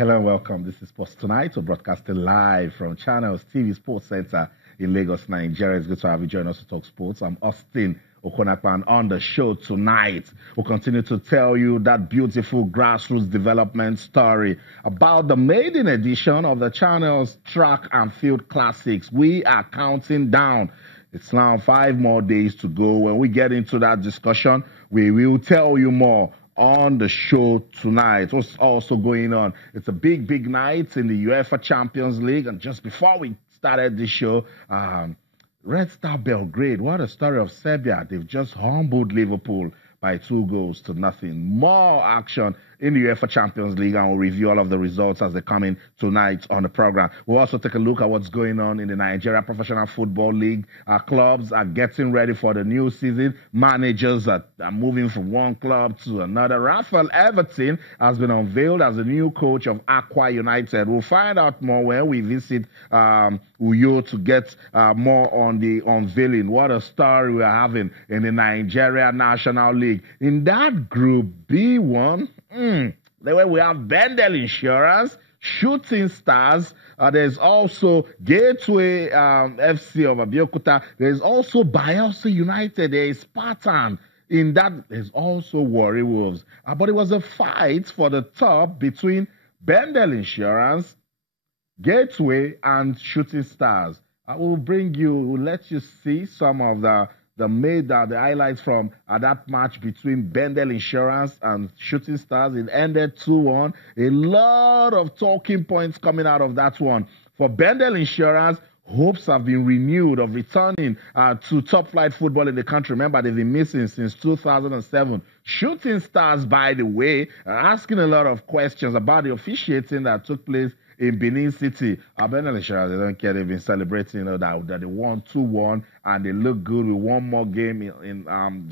Hello and welcome. This is Sports Tonight. We're broadcasting live from Channels TV Sports Center in Lagos, Nigeria. It's good to have you join us to talk sports. I'm Austin Okonakpan. On the show tonight, we'll continue to tell you that beautiful grassroots development story about the maiden edition of the Channels Track and Field Classics. We are counting down. It's now 5 more days to go. When we get into that discussion, we will tell you more on the show tonight. What's also going on? It's a big night in the UEFA Champions League. And just before we started this show, Red Star Belgrade, what a story of Serbia. They've just humbled Liverpool by 2-0. More action in the UEFA Champions League, and we'll review all of the results as they come in tonight on the program. We'll also take a look at what's going on in the Nigeria Professional Football League. Our clubs are getting ready for the new season. Managers are moving from one club to another. Raphael Everton has been unveiled as the new coach of Aqua United. We'll find out more when we visit Uyo to get more on the unveiling. What a story we are having in the Nigeria National League. In that Group B1, the way we have Bendel Insurance, Shooting Stars, there's also Gateway FC of Abeokuta, there's also Bayelsa United, there is Spartan. In that, there's also Warri Wolves. But it was a fight for the top between Bendel Insurance, Gateway, and Shooting Stars. I will let you see some of the highlights from that match between Bendel Insurance and Shooting Stars. It ended 2-1. A lot of talking points coming out of that one. For Bendel Insurance, hopes have been renewed of returning to top-flight football in the country. Remember, they've been missing since 2007. Shooting Stars, by the way, are asking a lot of questions about the officiating that took place in Benin City. Bendel Insurance, they don't care. They've been celebrating, that they won 2-1, and they look good with one more game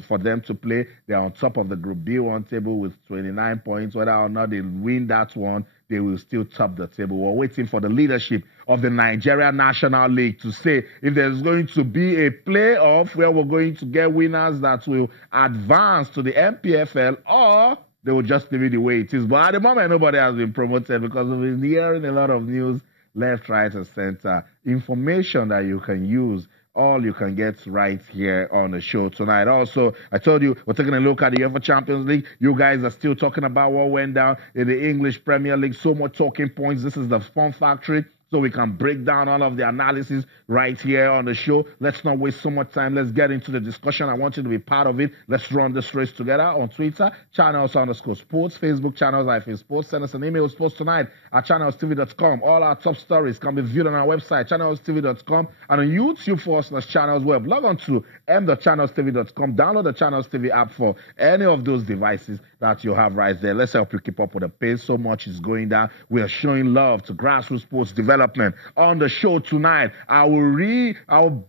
for them to play. They're on top of the Group B1 table with 29 points. Whether or not they win that one, they will still top the table. We're waiting for the leadership of the Nigeria National League to say if there's going to be a playoff where we're going to get winners that will advance to the MPFL, or they will just leave it the way it is. But at the moment, nobody has been promoted because we've been hearing a lot of news left, right, and center. Information that you can use, all you can get right here on the show tonight. Also, I told you, we're taking a look at the UEFA Champions League. You guys are still talking about what went down in the English Premier League. So much talking points. This is the Fun Factory, so we can break down all of the analysis right here on the show. Let's not waste so much time. Let's get into the discussion. I want you to be part of it. Let's run this race together on Twitter, channels_sports, Facebook, channels-sports. Send us an email, sportstonight@channelstv.com. All our top stories can be viewed on our website, channelstv.com, and on YouTube for us, Channels Web. Log on to m.channelstv.com. Download the Channels TV app for any of those devices that you have right there. Let's help you keep up with the pace. So much is going down. We are showing love to grassroots sports development. On the show tonight, I will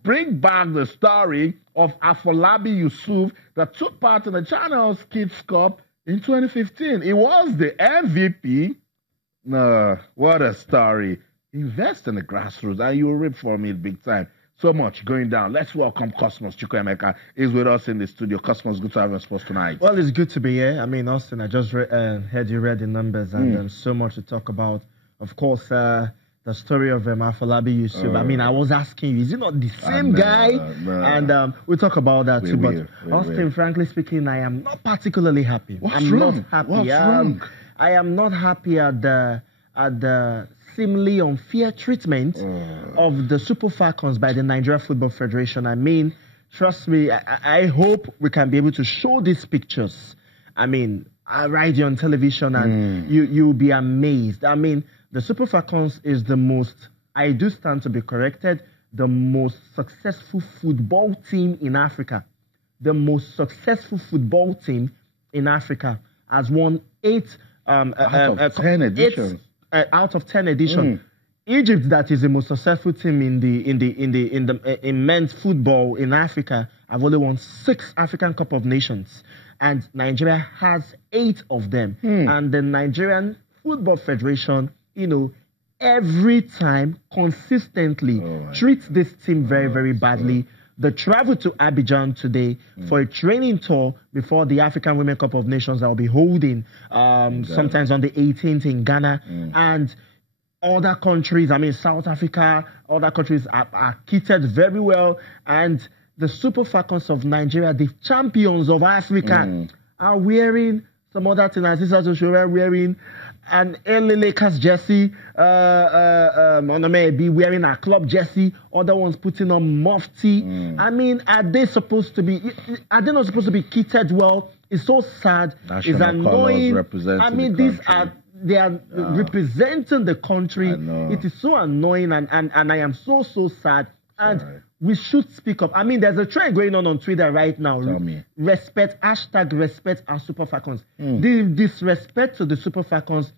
bring back the story of Afolabi Yusuf that took part in the Channels Kids Cup in 2015. He was the MVP. What a story. Invest in the grassroots and you'll reap from it big time. So much going down. Let's welcome Cosmos Chukwuemeka. He's with us in the studio. Cosmos, good to have you on Sports Tonight. Well, it's good to be here. I mean, Austin, I just heard you read the numbers and so much to talk about. Of course, the story of Afolabi Yusuf. I mean, I was asking you, is it not the same guy? No. And we'll talk about that too. But Austin, frankly speaking, I am not particularly happy. What's wrong? I am not happy at the seemingly unfair treatment of the Super Falcons by the Nigeria Football Federation. I mean, trust me, I hope we can be able to show these pictures. I mean, I ride you on television and you'll be amazed. I mean, the Super Falcons is the most, I do stand to be corrected, the most successful football team in Africa. The most successful football team in Africa has won 8 out of 10 editions. Out of 10 editions. Egypt, that is the most successful team in men's football in Africa, have only won 6 African Cup of Nations, and Nigeria has 8 of them. And the Nigerian Football Federation, every time consistently treats this team very, very badly. the travel to Abidjan today for a training tour before the African Women Cup of Nations that will be holding sometimes on the 18th in Ghana. And other countries, I mean, South Africa, other countries are kitted very well. And the Super Falcons of Nigeria, the champions of Africa, are wearing some other things. As this also wearing an LA Lakers jersey, be wearing a club jersey, other ones putting on mufti. I mean, are they not supposed to be kitted well? It's so sad. National it's annoying. I mean, they are representing the country. It is so annoying, and I am so sad. And we should speak up. I mean, there's a trend going on Twitter right now. Tell me. Respect our Super Falcons. The disrespect to the Super Falcons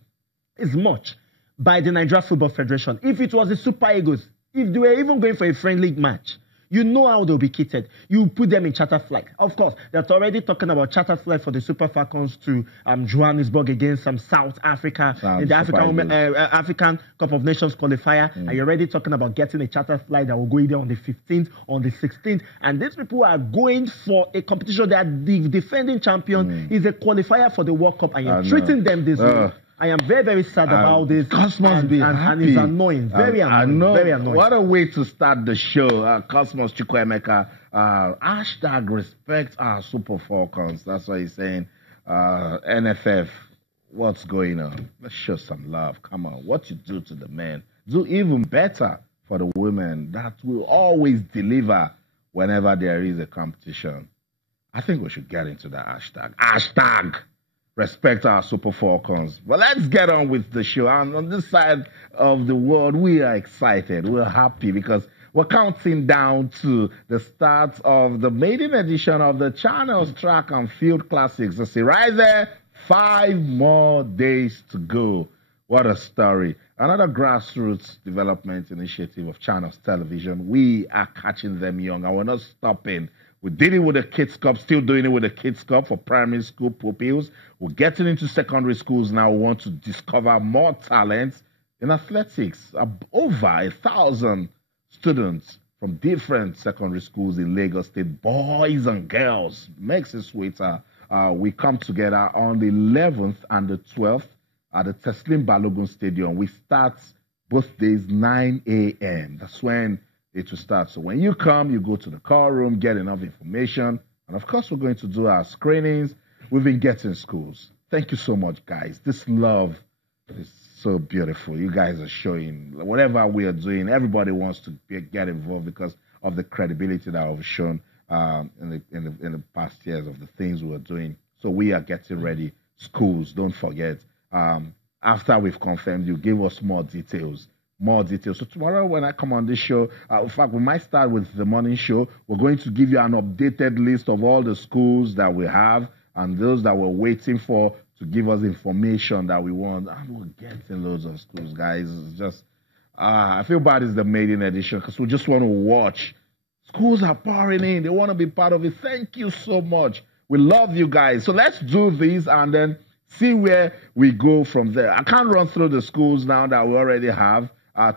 is much by the Nigeria Football Federation. If it was the Super Eagles, if they were even going for a friendly match, you know how they'll be kitted. You put them in charter flight. Of course, they're already talking about charter flight for the Super Falcons to Johannesburg against some South Africa in the African Cup of Nations qualifier. And you're already talking about getting a charter flight that will go either on the 15th, on the 16th. And these people are going for a competition that the defending champion is a qualifier for the World Cup, and you're treating them this way. I am very, very sad about this. Cosmos be happy. And it's annoying. Very annoying. I know. Very annoying. What a way to start the show. Cosmos Chukwuemeka. Hashtag respect our Super Falcons. That's what he's saying. NFF, what's going on? Let's show some love. Come on. What you do to the men, do even better for the women. That will always deliver whenever there is a competition. I think we should get into that hashtag. Hashtag respect our Super Falcons. But let's get on with the show. And on this side of the world, we are excited. We're happy because we're counting down to the start of the maiden edition of the Channels Track and Field Classics. I see right there, 5 more days to go. What a story. Another grassroots development initiative of Channels Television. We are catching them young and we're not stopping. We did it with the Kids Cup, still doing it with the Kids Cup for primary school pupils. We're getting into secondary schools now. We want to discover more talents in athletics. Over 1,000 students from different secondary schools in Lagos State, boys and girls. Makes it sweeter. We come together on the 11th and the 12th at the Teslim Balogun Stadium. We start both days 9 a.m. That's when it will start. So when you come, you go to the car room, get enough information. And of course, we're going to do our screenings. We've been getting schools. Thank you so much, guys. This love is so beautiful. You guys are showing whatever we are doing. Everybody wants to get involved because of the credibility that we've shown in the past years of the things we are doing. So we are getting ready. Schools, don't forget. After we've confirmed, you give us more details. So tomorrow when I come on this show, in fact, we might start with the morning show. We're going to give you an updated list of all the schools that we have and those that we're waiting for to give us information that we want. And we're getting loads of schools, guys. It's just, I feel bad it's the maiden edition because we just want to watch. Schools are pouring in. They want to be part of it. Thank you so much. We love you guys. So let's do this and then see where we go from there. I can't run through the schools now that we already have.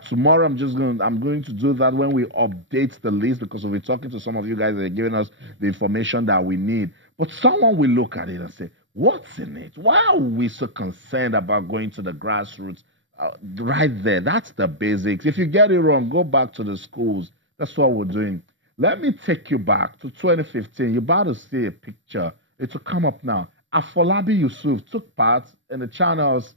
Tomorrow, I'm going to do that when we update the list because we'll be talking to some of you guys that are giving us the information that we need. But someone will look at it and say, what's in it? Why are we so concerned about going to the grassroots? Right there, that's the basics. If you get it wrong, go back to the schools. That's what we're doing. Let me take you back to 2015. You're about to see a picture. It will come up now. Afolabi Yusuf took part in the Channels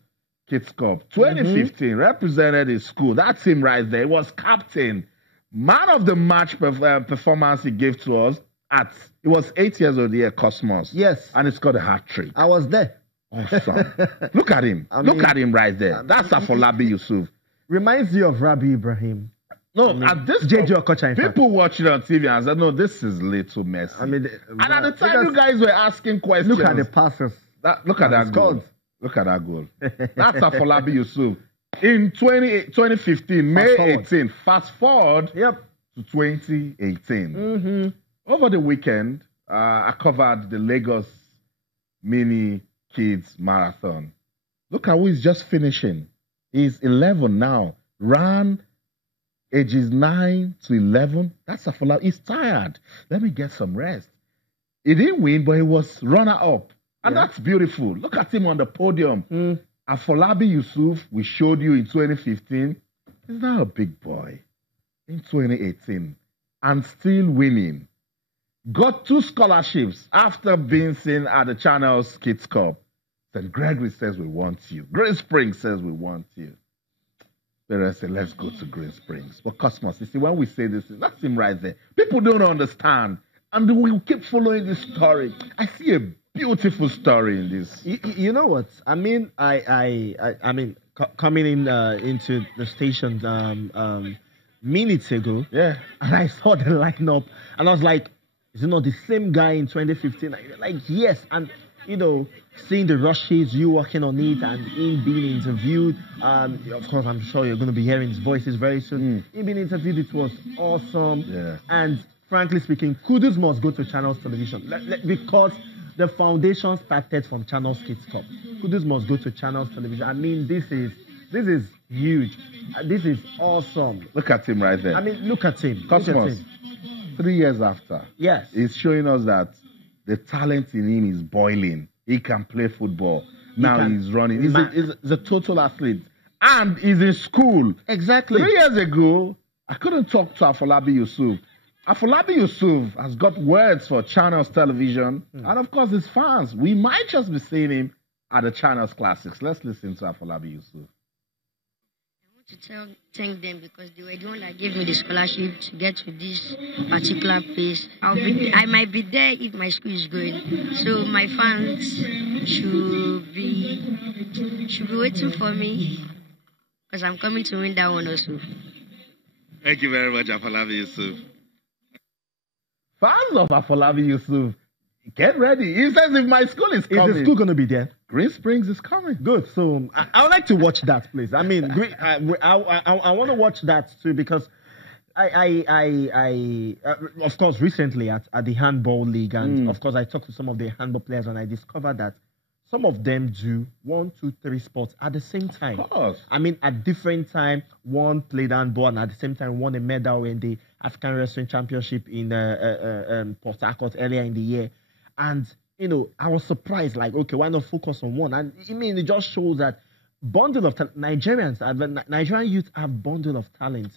Kids Cup 2015, represented his school. That's him right there. He was captain. Man of the match performance he gave to us he was 8 years old here, Cosmos. Yes. And it's got a hat trick. I was there. Awesome. Look at him. Look at him right there. That's Afolabi Yusuf. Reminds you of Rabbi Ibrahim. No, at this JJ Okocha, people watch it on TV and say, no, this is little messy. And at the time, you guys were asking questions. Look at the passes. Look at that goal. Look at that goal. That's Afolabi Yusuf. In 2015, May 18, fast forward to 2018. Over the weekend, I covered the Lagos Mini Kids Marathon. Look at who he's just finishing. He's 11 now. Ran ages 9 to 11. That's Afolabi. He's tired. Let me get some rest. He didn't win, but he was runner-up. And that's beautiful. Look at him on the podium. Afolabi Yusuf, we showed you in 2015, he's now a big boy in 2018 and still winning. Got 2 scholarships after being seen at the Channel's Kids Cup. St. Gregory says we want you. Green Springs says we want you. Parents say, let's go to Green Springs. But Cosmos, you see, when we say this, that's him right there. People don't understand. And we keep following this story. I see a beautiful story in this. You know what? I mean, I mean, coming in into the station minutes ago, and I saw the lineup, and I was like, is it not the same guy in 2015? Like, yes, and you know, seeing the rushes, you working on it, and him being interviewed. Of course, I'm sure you're going to be hearing his voices very soon. Him being interviewed, it was awesome. And frankly speaking, kudos must go to Channels Television because the foundation started from Channels Kids Cup. Kudos must go to Channels Television. I mean, this is huge. This is awesome. Look at him right there. I mean, look at him. Cosmos, look at him. 3 years after, he's showing us that the talent in him is boiling. He can play football. Now he's running. He's a total athlete. And he's in school. Exactly. 3 years ago, I couldn't talk to Afolabi Yusuf. Afolabi Yusuf has got words for Channels Television. And of course, his fans. We might just be seeing him at the Channels Classics. Let's listen to Afolabi Yusuf. To thank them because they were the one that gave me the scholarship to get to this particular place. I might be there if my school is going. So my fans should be waiting for me because I'm coming to win that one also. Thank you very much, Afolabi Yusuf. Fans of Afolabi Yusuf, get ready. He says if my school is coming. Is the school going to be there? Green Springs is coming. Good. So I would like to watch that, please. I mean, I want to watch that too because I of course, recently at the handball league, and of course, I talked to some of the handball players, and I discovered that some of them do 1, 2, 3 sports at the same time. Of course. I mean, at different time, one played handball, and at the same time, won a medal in the African Wrestling Championship in Port Harcourt earlier in the year, and you know, I was surprised, like, okay, why not focus on one? And I mean, it just shows that bundle of Nigerian youth have bundle of talent.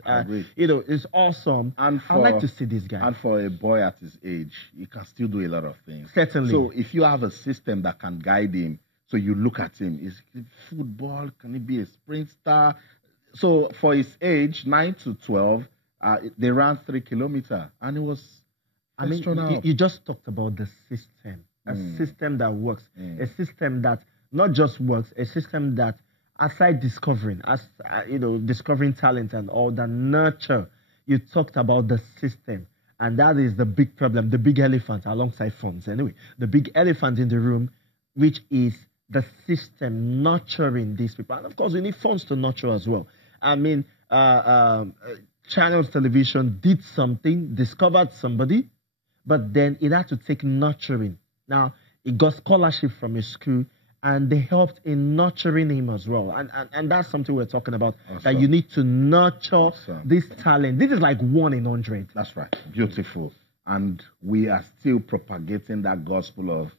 You know, it's awesome. And I'd like to see this guy. And for a boy at his age, he can still do a lot of things. Certainly. So if you have a system that can guide him, so you look at him, is it football? Can he be a sprinter? So for his age, 9 to 12, they ran 3 kilometers, and it was. I mean, you just talked about the system. A system that works, a system that not just works, a system that, aside discovering talent and all that, nurture. You talked about the system, and that is the big problem, the big elephant alongside funds. Anyway, the big elephant in the room, which is the system nurturing these people, and of course, we need funds to nurture as well. I mean, Channels Television did something, discovered somebody, but then it had to take nurturing. Now, he got scholarship from his school, and they helped in nurturing him as well. And that's something we're talking about, that you need to nurture this talent. This is like 1 in 100. That's right. Beautiful. And we are still propagating that gospel of